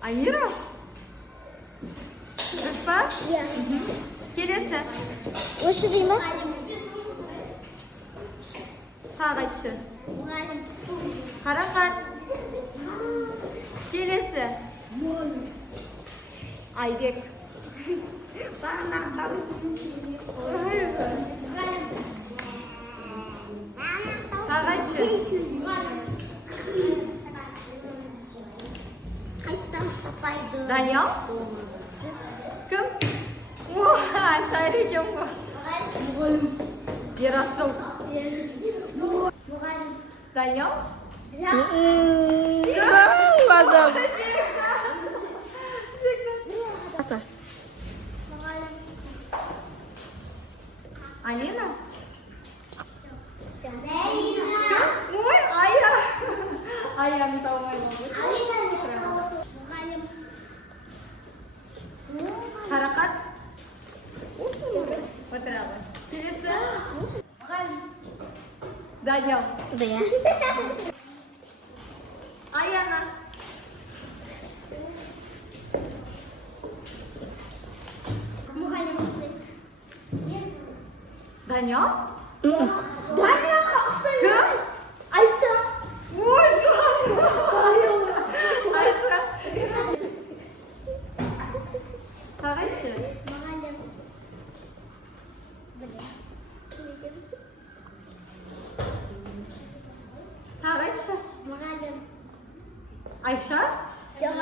Амира? Дұрыс па? Иә. Келесі. Осы дей ма? Тағы айтшы. Мұғалім. Қарақат. Келесі. Айбек. Тағы айтшы. Қайттан сапайды. Даниял? Кім? Айтар екен ғой. Мұғалім. Ерасыл. Мұғалім. Даниял? Мазам. Алина? Алина. Ой, Ая. Аяны тауып Мұғалім. Қарақат? Отыра ғой. Келесі. Даниял. Иә. Аяна. Мұғалім. Даниял? Даниял. Кім? Айса. Ой, жуан. Айша. Тағы айтшы. Мұғалім. Тағы айтшы. Мұғалім. Айша? Айса.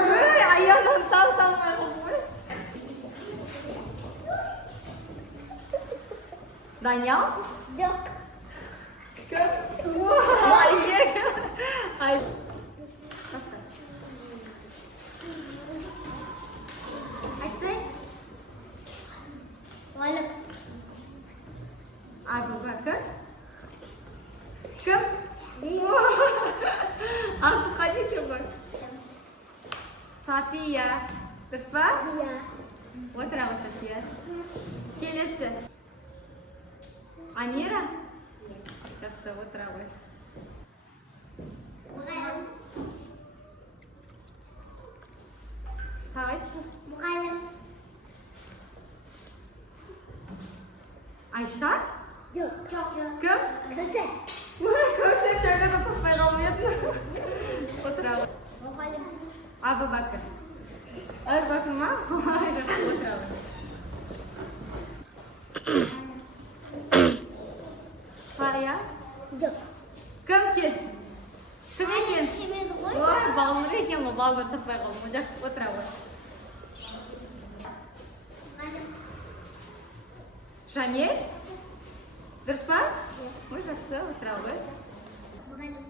Ой, Аянаны талмай ғой. Даниял? Жоқ. Кім? Айбек. Ай. Айтсай. Мұғалім. Абубакыр. Кім? Аты қай екен ғой? София. Дұрыс па? Иә. Отыра ғой, София. Келесі. Амира? Жақсы, отыра ғой. Мұғалім. Тағы айтшы. Мұғалім. Айша? Жоқ. Кім? Көсет. Ой, көсек жаңа да таппай қалып едім. Отыра ғой. Мұғалім. Абубакыр. Абубакыр ма? Ой, жақсы, отыра ғой. Сая? Жоқ. Кім кел? Кім екен? Келмеді ғой. Ой, балмыр екен ғой, балмыр таппай қалдым. Жақсы, отыра ғой. Мұғалім. Жанел? Дұрыс па? Ой, жақсы, отыра ғой. Мұғалім.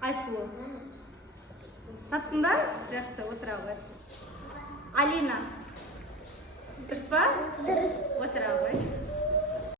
Айсұлу. Таптың ба? Жақсы, отыра ғой. Алина. Дұрыс па? Дұрыс. Отыра ғой.